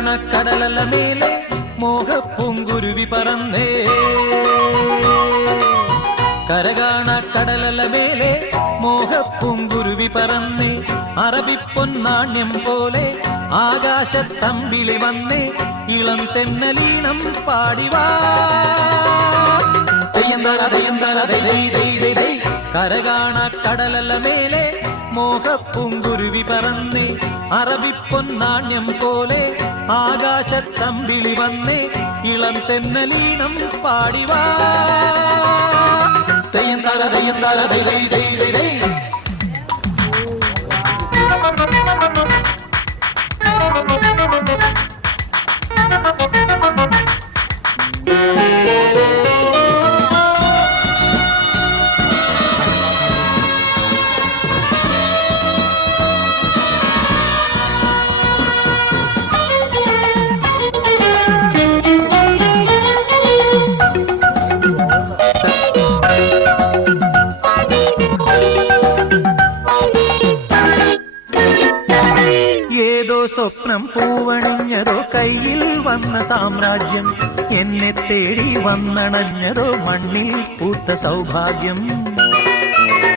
കരകാണക്കടലല മേലെ മോഹപ്പൂങ്കുരുവി പറന്നേ. കരകാണക്കടലല മേലെ മോഹപ്പൂങ്കുരുവി പറന്നേ. അറബിപ്പൊന്നാണ്യം പോലെ ആകാശത്തമ്പിളി വന്നേ. ഇളം തെന്നലീണം പാടിവാ. കരകാണക്കടലല മേലെ മോഹപ്പൂങ്കുരുവി പറന്നേ. അറബിപ്പൊന്നാണ്യം പോലെ ആകാശത്തമ്പിളി വന്നേ. ഇളം തെന്നലീണം പാടിവാ. തെയ്യന്താര തെയ്യന്താര ദൈ ദൈ ദൈ ദൈ ദൈ. സ്വപ്നം പൂവണിഞ്ഞതോ കയ്യിൽ വന്ന സാമ്രാജ്യം. എന്നെ തേടി വന്നണഞ്ഞതോ മണ്ണിൽ പൂത്ത സൗഭാഗ്യം.